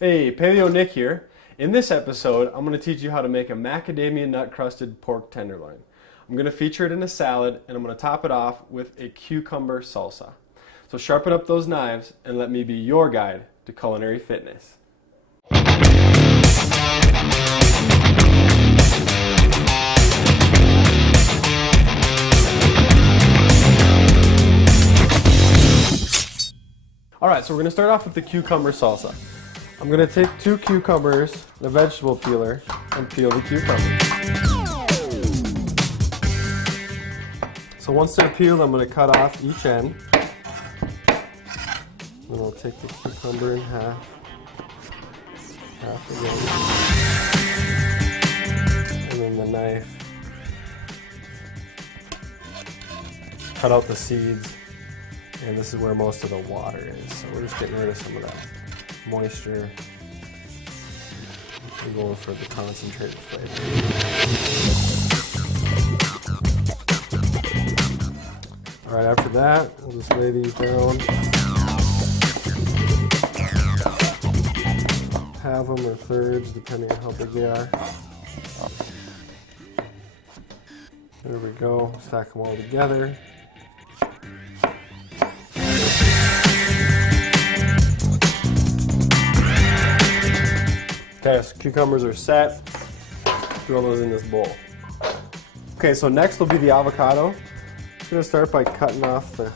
Hey, Paleo Nick here. In this episode, I'm going to teach you how to make a macadamia nut crusted pork tenderloin. I'm going to feature it in a salad and I'm going to top it off with a cucumber salsa. So sharpen up those knives and let me be your guide to culinary fitness. Alright, so we're going to start off with the cucumber salsa. I'm going to take 2 cucumbers, the vegetable peeler, and peel the cucumber. So once they're peeled, I'm going to cut off each end. Then I'll take the cucumber in half again. And then the knife. Cut out the seeds. And this is where most of the water is. So we're just getting rid of some of that moisture. We're going for the concentrated flavor. Alright, after that, we'll just lay these down. Halve them or thirds, depending on how big they are. There we go. Stack them all together. Okay, so cucumbers are set. Throw those in this bowl. Okay, so next will be the avocado. I'm going to start by cutting off the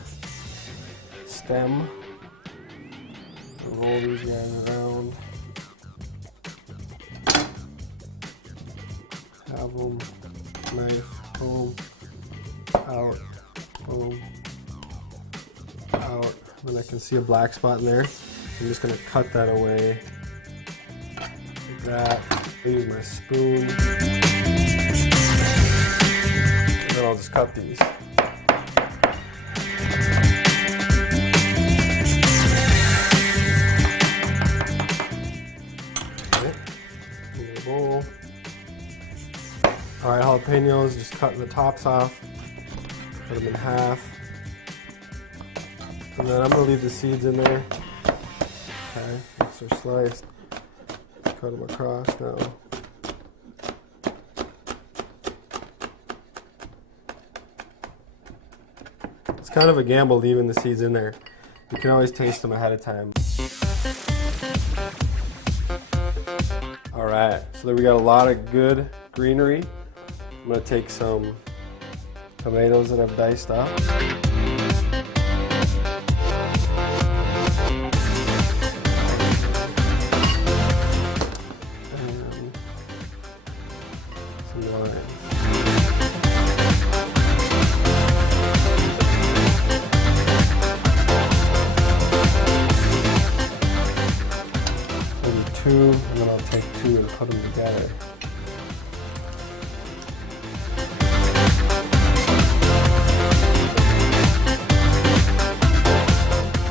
stem. Roll these guys around. Have them, knife, boom, out, boom, out. Then I can see a black spot in there. I'm just going to cut that away. That. Use my spoon. And then I'll just cut these. Okay. In the bowl. Alright, jalapenos, just cutting the tops off. Cut them in half. And then I'm going to leave the seeds in there. Okay, once they're sliced. Cut them across now. It's kind of a gamble leaving the seeds in there. You can always taste them ahead of time. Alright, so there we got a lot of good greenery. I'm going to take some tomatoes that I've diced up. Maybe 2, and then I'll take 2 and put them together.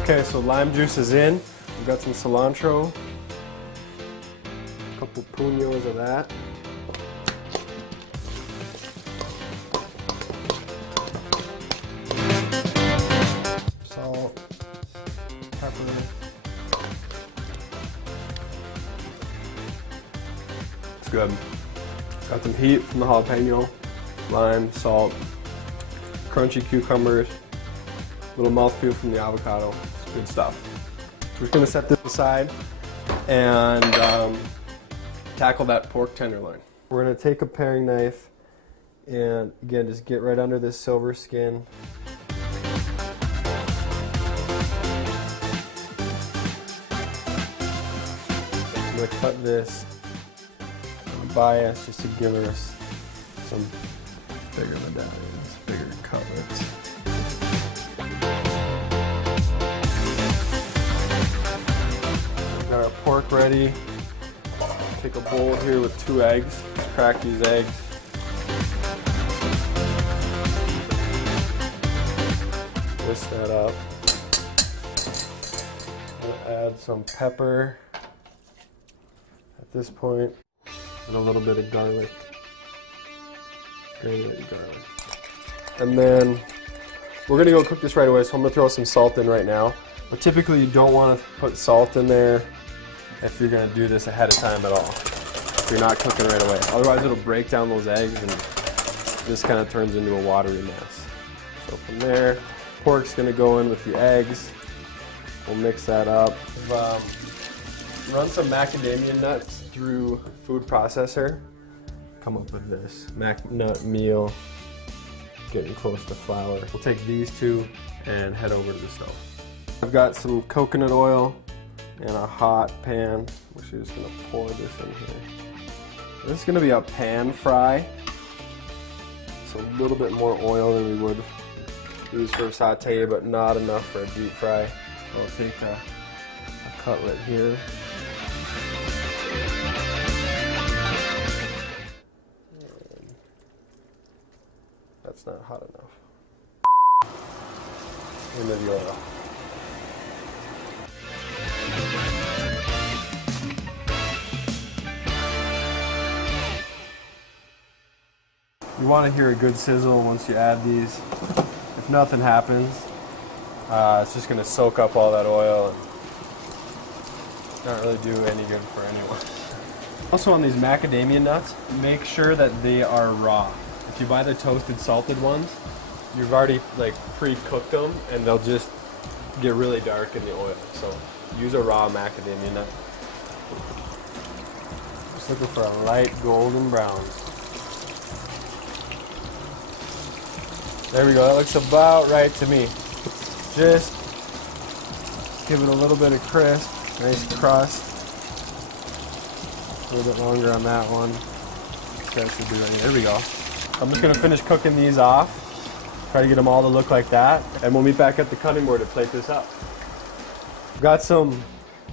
Okay, so lime juice is in. We've got some cilantro, a couple puños of that. Salt, pepper. It's good. Got some heat from the jalapeno, lime, salt, crunchy cucumbers, little mouthfeel from the avocado. It's good stuff. We're just going to set this aside and tackle that pork tenderloin. We're going to take a paring knife and again just get right under this silver skin. I'm going to cut this on a bias just to give us some bigger medallions, bigger cutlets. Got our pork ready. Take a bowl here with 2 eggs. Crack these eggs. Whisk that up. We'll add some pepper at this point, and a little bit of garlic. Grated garlic. And then we're gonna go cook this right away, so I'm gonna throw some salt in right now. But typically you don't want to put salt in there if you're gonna do this ahead of time at all. If you're not cooking right away. Otherwise it'll break down those eggs and this kind of turns into a watery mess. So from there, pork's gonna go in with the eggs. We'll mix that up. Run some macadamia nuts through food processor. Come up with this mac nut meal, getting close to flour. We'll take these two and head over to the stove. I've got some coconut oil and a hot pan. We're just gonna pour this in here. This is gonna be a pan fry. So a little bit more oil than we would use for a saute, but not enough for a deep fry. I'll take a cutlet here. That's not hot enough. Into the oil. You want to hear a good sizzle once you add these. If nothing happens, it's just going to soak up all that oil and not really do any good for anyone. Also on these macadamia nuts, make sure that they are raw. If you buy the toasted salted ones, you've already like pre-cooked them and they'll just get really dark in the oil. So use a raw macadamia nut. Just looking for a light golden brown. There we go, that looks about right to me. Just give it a little bit of crisp, nice crust. A little bit longer on that one. That should be ready. There we go. I'm just gonna finish cooking these off. Try to get them all to look like that. And we'll meet back at the cutting board to plate this up. Got some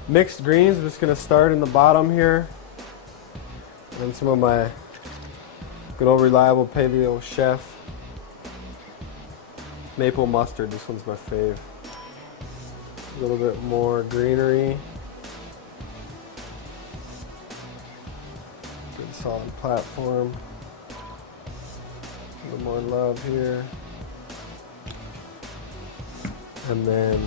mixed greens. I'm just gonna start in the bottom here. And some of my good old reliable Paleo chef maple mustard. This one's my fave. A little bit more greenery. Good solid platform. A little more love here. And then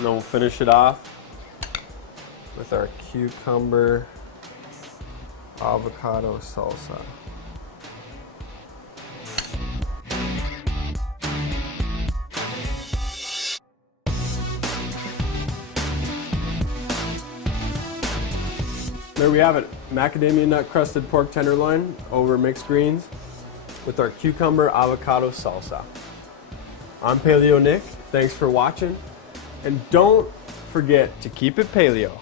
we'll finish it off with our cucumber avocado salsa. There we have it, macadamia nut crusted pork tenderloin over mixed greens with our cucumber avocado salsa. I'm Paleo Nick, thanks for watching, and don't forget to keep it paleo.